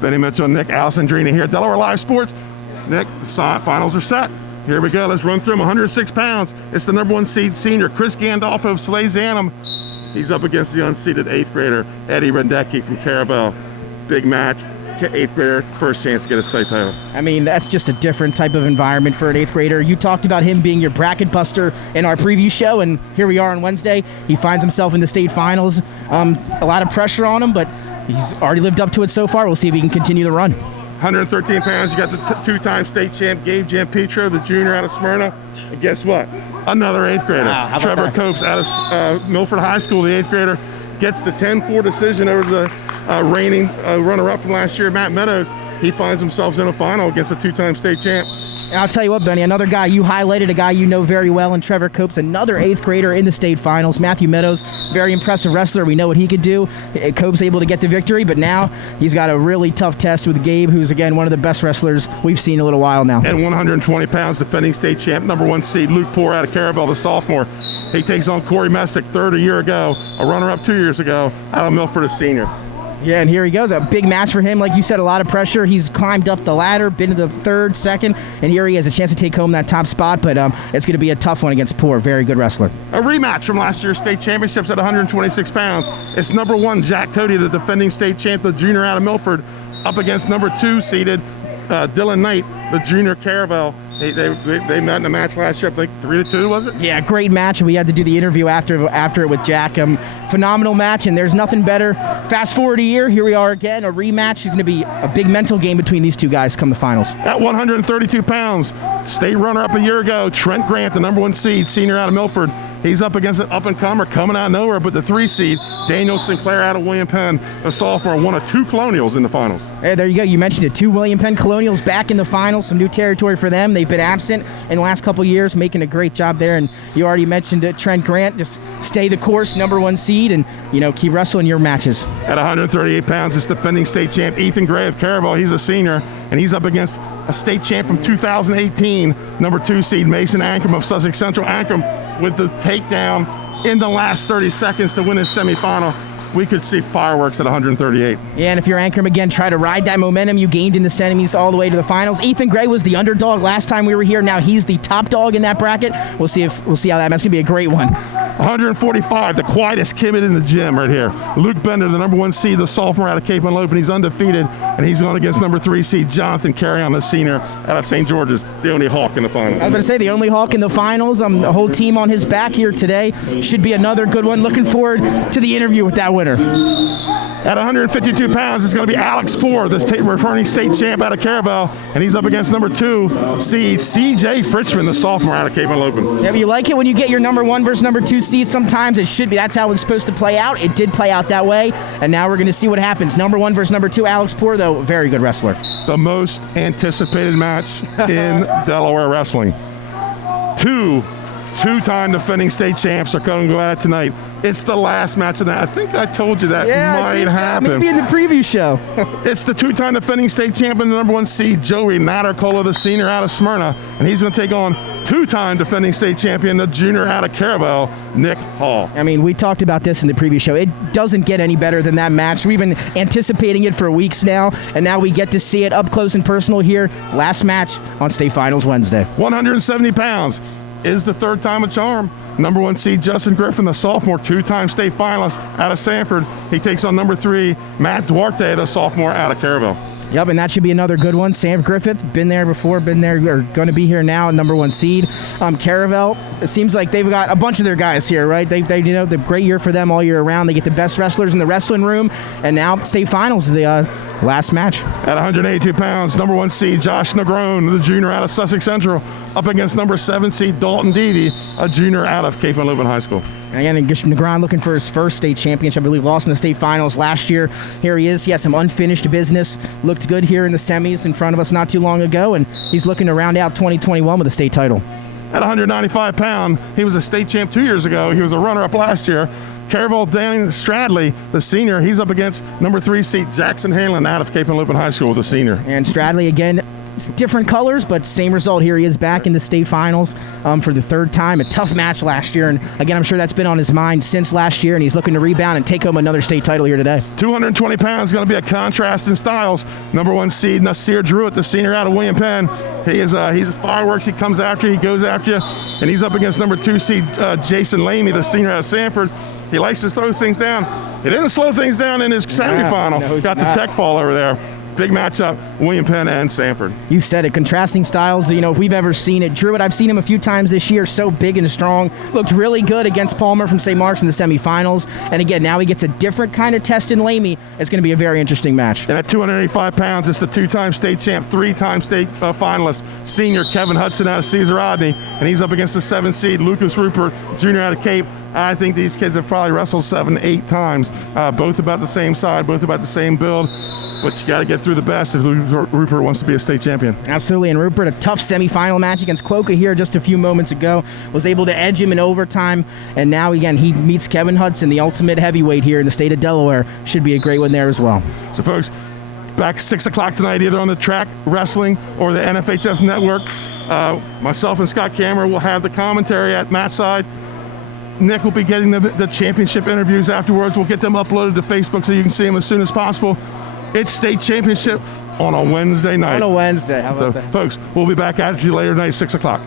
Benny Mitchell and Nick Allesandrini here at Delaware Live Sports. Nick, the finals are set. Here we go. Let's run through them. 106 pounds. It's the number 1 seed senior, Chris Gandolfo of Slazanum. He's up against the unseeded 8th grader, Eddie Rendecki from Caravel. Big match. 8th grader, first chance to get a state title. I mean, that's just a different type of environment for an 8th grader. You talked about him being your bracket buster in our preview show, and here we are on Wednesday. He finds himself in the state finals. A lot of pressure on him, but he's already lived up to it so far. We'll see if he can continue the run. 113 pounds, you got the 2-time state champ, Gabe Giampetro, the junior out of Smyrna. And guess what? Another 8th grader. Wow, Trevor Copes out of Milford High School, the 8th grader, gets the 10-4 decision over the reigning runner-up from last year, Matt Meadows. He finds himself in a final against a 2-time state champ. And I'll tell you what, Benny, another guy you highlighted, a guy you know very well, and Trevor Copes, another 8th grader in the state finals. Matthew Meadows, very impressive wrestler. We know what he could do. Copes able to get the victory, but now he's got a really tough test with Gabe, who's, again, one of the best wrestlers we've seen in a little while now. And 120 pounds, defending state champ, number 1 seed, Luke Poor out of Caravel, the sophomore. He takes on Corey Messick, third a year ago, a runner-up 2 years ago, out of Milford, a senior. Yeah, and here he goes. A big match for him. Like you said, a lot of pressure. He's climbed up the ladder, been to the 3rd, 2nd, and here he has a chance to take home that top spot, but it's going to be a tough one against Poor. Very good wrestler. A rematch from last year's state championships at 126 pounds. It's number 1, Jack Cody, the defending state champ, the junior out of Milford, up against number 2 seeded Dylan Knight, the junior Caravel. They met in a match last year, I think 3-2, was it? Yeah, great match. We had to do the interview after it with Jack. Phenomenal match, and there's nothing better. Fast forward a year, here we are again, a rematch. It's going to be a big mental game between these two guys come the finals. At 132 pounds, state runner-up a year ago, Trent Grant, the number 1 seed, senior out of Milford. He's up against an up-and-comer coming out of nowhere, but the 3 seed, Daniel Sinclair out of William Penn, a sophomore, one of 2 Colonials in the finals. Hey, there you go. You mentioned it. 2 William Penn Colonials back in the finals. Some new territory for them. They've been absent in the last couple years, making a great job there. And you already mentioned Trent Grant. Just stay the course, number 1 seed, and keep wrestling your matches. At 138 pounds, it's defending state champ Ethan Gray of Caravel. He's a senior, and he's up against a state champ from 2018, number 2 seed Mason Ankrum of Sussex Central. Ankrum with the takedown in the last 30 seconds to win his semifinal. We could see fireworks at 138. Yeah, and if you're Ankrum again, try to ride that momentum you gained in the semis all the way to the finals. Ethan Gray was the underdog last time we were here. Now he's the top dog in that bracket. We'll see how that match. It's gonna be a great one. 145, the quietest kid in the gym right here. Luke Bender, the number 1 seed, the sophomore out of Cape Henlopen. He's undefeated, and he's going against number 3 seed Jonathan Carrion, the senior out of St. George's, the only Hawk in the finals. I was going to say the only Hawk in the finals. The whole team on his back here today. Should be another good one. Looking forward to the interview with that winner. At 152 pounds, it's going to be Alex Poor, the returning state champ out of Caravel, and he's up against number 2 seed CJ Fritzman, the sophomore out of Cape Henlopen. Yeah, but you like it when you get your number 1 versus number 2 seed. Sometimes it should be. That's how it's supposed to play out. It did play out that way, and now we're going to see what happens. Number 1 versus number 2, Alex Poor, though, very good wrestler. The most anticipated match in Delaware wrestling. Two-time defending state champs are going to go at it tonight. It's the last match of that. I think I told you that might happen. Maybe in the preview show. It's the 2-time defending state champion, the number 1 seed, Joey Nattercola, the senior out of Smyrna, and he's going to take on 2-time defending state champion, the junior out of Caravel, Nick Hall. I mean, we talked about this in the preview show. It doesn't get any better than that match. We've been anticipating it for weeks now, and now we get to see it up close and personal here. Last match on state finals Wednesday. 170 pounds. Is the 3rd time a charm. Number 1 seed Justin Griffin, the sophomore, 2-time state finalist out of Sanford. He takes on number 3 Matt Duarte, the sophomore out of Caravel. Yep, and that should be another good one. Sam Griffith, been there before, or going to be here now, number 1 seed. Caravel, it seems like they've got a bunch of their guys here, right? They the great year for them all year around. They get the best wrestlers in the wrestling room, and now state finals is the last match. At 182 pounds, number 1 seed Josh Negron, the junior out of Sussex Central, up against number 7 seed Dalton Deavy, a junior out of Cape Henlopen High School. Again, Negron looking for his first state championship. I believe lost in the state finals last year. Here he is. He has some unfinished business. Looked good here in the semis in front of us not too long ago, and he's looking to round out 2021 with a state title. At 195 pounds, he was a state champ 2 years ago. He was a runner-up last year. Caravel Dan Stradley, the senior, he's up against number 3 seed Jackson Halen out of Cape Henlopen High School, the senior. And Stradley, again, It's different colors, but same result here. He is back in the state finals for the third time. A tough match last year, and again, I'm sure that's been on his mind since last year, and he's looking to rebound and take home another state title here today. 220 pounds, going to be a contrast in styles. Number 1 seed Nasir Druitt, the senior out of William Penn. He's fireworks. He comes after you, he goes after you, and he's up against number 2 seed Jason Lamy, the senior out of Sanford. He likes to throw things down. He didn't slow things down in his semifinal. No, got the tech fall over there. Big matchup, William Penn and Sanford. You said it, contrasting styles. You know, if we've ever seen it. Druitt, I've seen him a few times this year, so big and strong. Looked really good against Palmer from St. Mark's in the semifinals. And again, now he gets a different kind of test in Lamy. It's going to be a very interesting match. And at 285 pounds, it's the 2-time state champ, 3-time state finalist, senior Kevin Hudson out of Cesar Rodney. And he's up against the 7 seed Lucas Rupert, junior out of Cape. I think these kids have probably wrestled 7-8 times, both about the same side, both about the same build. But you got to get through the best if Rupert wants to be a state champion. Absolutely, and Rupert, a tough semifinal match against Quokka here just a few moments ago, was able to edge him in overtime, and now again he meets Kevin Hudson, the ultimate heavyweight here in the state of Delaware. Should be a great one there as well. So folks, back 6 o'clock tonight, either on the track wrestling or the NFHS network. Myself and Scott Cameron will have the commentary at Matt's side. Nick will be getting the championship interviews afterwards. We'll get them uploaded to Facebook so you can see them as soon as possible. It's state championship on a Wednesday night. On a Wednesday, how about that? Folks, we'll be back at you later tonight, 6 o'clock.